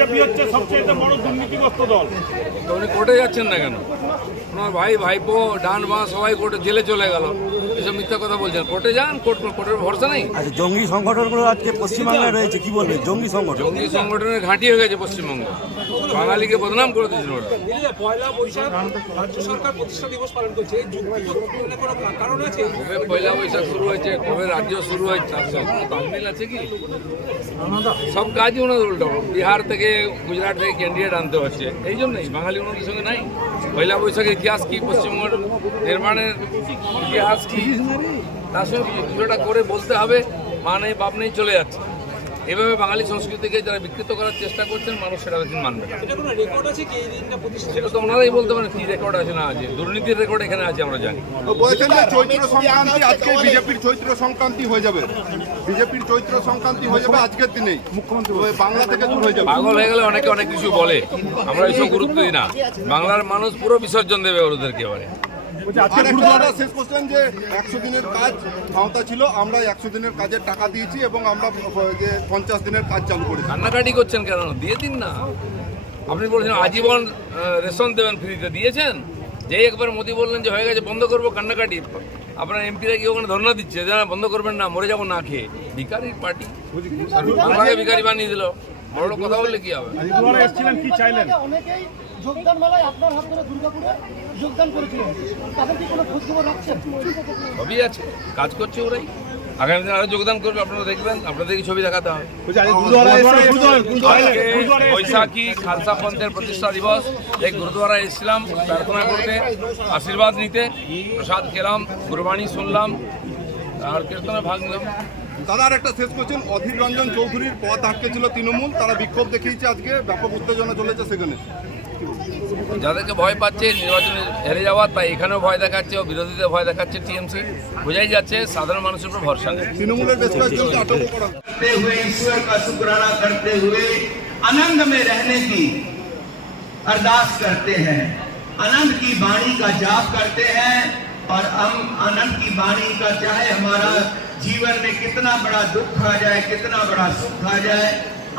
BJP হচ্ছে সবচেয়ে বড় দুর্নীতিগ্রস্ত দল। তো উনি কোর্টে যাচ্ছেন না কেন? ওনার ভাই ভাইপো ডান বাঁ সবাই কোর্টে জেলে চলে গেল। এসব মিথ্যা কথা বলছেন। কোর্টে যান কোর্ট কোর্টের ভরসা নেই? আচ্ছা জঙ্গি সংগঠনগুলো আজকে পশ্চিমবাংলায় রয়েছে কি বলবেন জঙ্গি সংগঠন। জঙ্গি সংগঠনের ঘাঁটি হয়ে গেছে পশ্চিমবঙ্গ। বাঙালিকে বদনাম করে দিয়েছেন ওরা। পয়লা বৈশাখ রাজ্য সরকার প্রতিষ্ঠা দিবস পালন করছে এই যুক্তি কোনো কারণ আছে? কবে পয়লা বৈশাখ শুরু হয়েছে কবে রাজ্য শুরু হয়েছে? তার আছে কি? সব কাজই ওনাদের উল্টো। বিহার থেকে গুজরাট থেকে ক্যান্ডিডেট আনতে হচ্ছে। এই জন্যই বাঙালি উন্নতির সঙ্গে নাই। পয়লা বৈশাখের ইতিহাস কি, পশ্চিমবঙ্গের নির্মাণের ইতিহাস কি, তার সঙ্গে কিছুটা করে বলতে হবে মা নেই বাপ নেই চলে যাচ্ছে। এভাবে বাঙালি সংস্কৃতিকে যারা বিকৃত করার চেষ্টা করছেন মানুষ সেটা বেশি মানবে না। এটা কোনো রেকর্ড আছে কি এই দিনটা প্রতিষ্ঠা সেটা তো ওনারাই বলতে পারেন কি রেকর্ড আছে না আছে। দুর্নীতির রেকর্ড এখানে আছে আমরা জানি। চৈত্র সংক্রান্তি আজকে বিজেপির চৈত্র সংক্রান্তি হয়ে যাবে। বিজেপির চৈত্র সংক্রান্তি হয়ে যাবে আজকের দিনেই। মুখ্যমন্ত্রী বাংলা থেকে দূর হয়ে যাবে। পাগল হয়ে গেলে অনেকে অনেক কিছু বলে। আমরা এইসব গুরুত্ব দিই না। বাংলার মানুষ পুরো বিসর্জন দেবে ওদেরকে এবারে। শেষ করছেন যে একশো দিনের কাজ ছিল আমরা একশো দিনের কাজের টাকা দিয়েছি এবং আমরা যে পঞ্চাশ দিনের কাজ চালু করেছি। কান্নাকাটি করছেন কেন? দিয়ে দিন না। আপনি বলছেন আজীবন রেশন দেবেন ফ্রিতে দিয়েছেন। যেই একবার মোদি বললেন যে হয়ে গেছে বন্ধ করব কান্নাকাটি। আপনার এমপিরা কি ওখানে ধর্ণা দিচ্ছে? যে না, বন্ধ করবেন না মরে যাব না খেয়ে। ভিকারির পার্টি। ভিকারি বানিয়ে দিল। বড় কথা বললে কি হবে? এসেছিলেন কি চাইলেন? অনেকেই যোগদান মেলায় আপনার হাত ধরে দুর্গাপুরে যোগদান করেছিলেন। তাদের কি কোনো খোঁজ খবর রাখছেন? সবই আছে কাজ করছে ওরাই। আগামী দিন আরও যোগদান করবে আপনারা দেখবেন আপনাদেরকে ছবি দেখাতে হবে। বৈশাখী খালসা পন্থের প্রতিষ্ঠা দিবস এই গুরুদ্বারা এসেছিলাম প্রার্থনা করতে আশীর্বাদ নিতে। প্রসাদ খেলাম গুরবাণী শুনলাম আর কীর্তনে ভাগ নিলাম। দাদা আর একটা শেষ করছেন অধীর রঞ্জন চৌধুরীর পথ আটকে ছিল তৃণমূল তারা বিক্ষোভ দেখিয়েছে আজকে ব্যাপক উত্তেজনা চলেছে সেখানে। যাদেরকে ভয় পাচ্ছে নির্বাচনে হেরে যাওয়ার তাই এখানেও ভয় দেখাচ্ছে ও বিরোধীদের ভয় দেখাচ্ছে টিএমসি বোঝাই যাচ্ছে সাধারণ মানুষের উপর ভরসা নেই তৃণমূলের বেশ কয়েকজনকে আটকও করা হয়েছে। करते हुए ईश्वर का शुक्राना करते हुए आनंद में रहने की अरदास करते हैं आनंद की वाणी का जाप करते हैं और हम आनंद की वाणी का चाहे हमारा जीवन में कितना बड़ा दुख आ जाए कितना बड़ा सुख आ जाए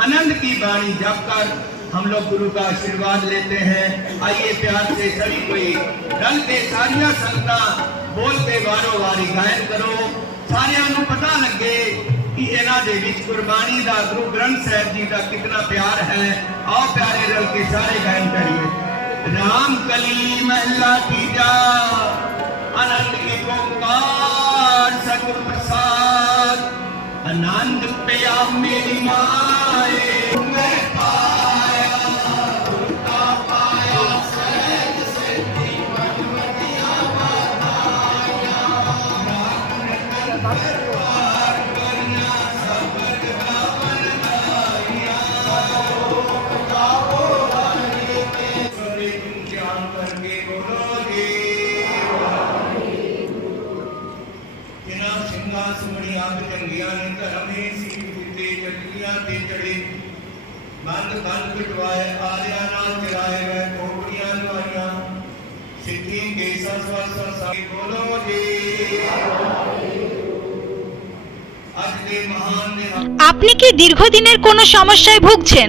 आनंद की वाणी जप कर हम लोग गुरु का आशीर्वाद लेते हैं आइए प्यार से सभी कोई रल के सारिया संगता बोलते वारो वारी गायन करो ਸਾਰਿਆਂ ਨੂੰ ਪਤਾ ਲੱਗੇ ਕਿ ਇਹਨਾਂ ਦੇ ਵਿੱਚ ਗੁਰਬਾਣੀ ਦਾ ਗੁਰੂ ਗ੍ਰੰਥ ਸਾਹਿਬ ਜੀ ਦਾ ਕਿੰਨਾ ਪਿਆਰ ਹੈ ਆਓ ਪਿਆਰੇ ਰਲ ਕੇ ਸਾਰੇ ਗਾਇਨ ਕਰੀਏ ਰਾਮ ਕਲੀ ਮਹਿਲਾ ਤੀਜਾ ਆਨੰਦ ਕੀ ਓੰਕਾਰ ਸਤਿਗੁਰ ਪ੍ਰਸਾਦ ਆਨੰਦ ਪਿਆ ਮੇਰੀ ਮਾਏ ਸਿੰਘਾਂ ਸੁਮਣੀਆਂ ਚੰਗੀਆਂ ਨੇ ਧਰਮੇ ਸੀ ਦਿੱਤੇ ਜੱਟੀਆਂ ਤੇ ਚੜੇ ਬੰਦ ਬੰਦ ਕਟਵਾਏ ਆਰਿਆਂ ਨਾਲ ਚਰਾਏ ਗਏ ਕੋਪੜੀਆਂ ਲਵਾਈਆਂ ਸਿੱਖੀ ਕੇ ਸਸਵਾ ਸਸਾ ਬੋਲੋ ਜੀ ਅੱਜ ਦੇ ਮਹਾਨ ਨੇ আপনি কি দীর্ঘদিনের কোনো সমস্যায় ভুগছেন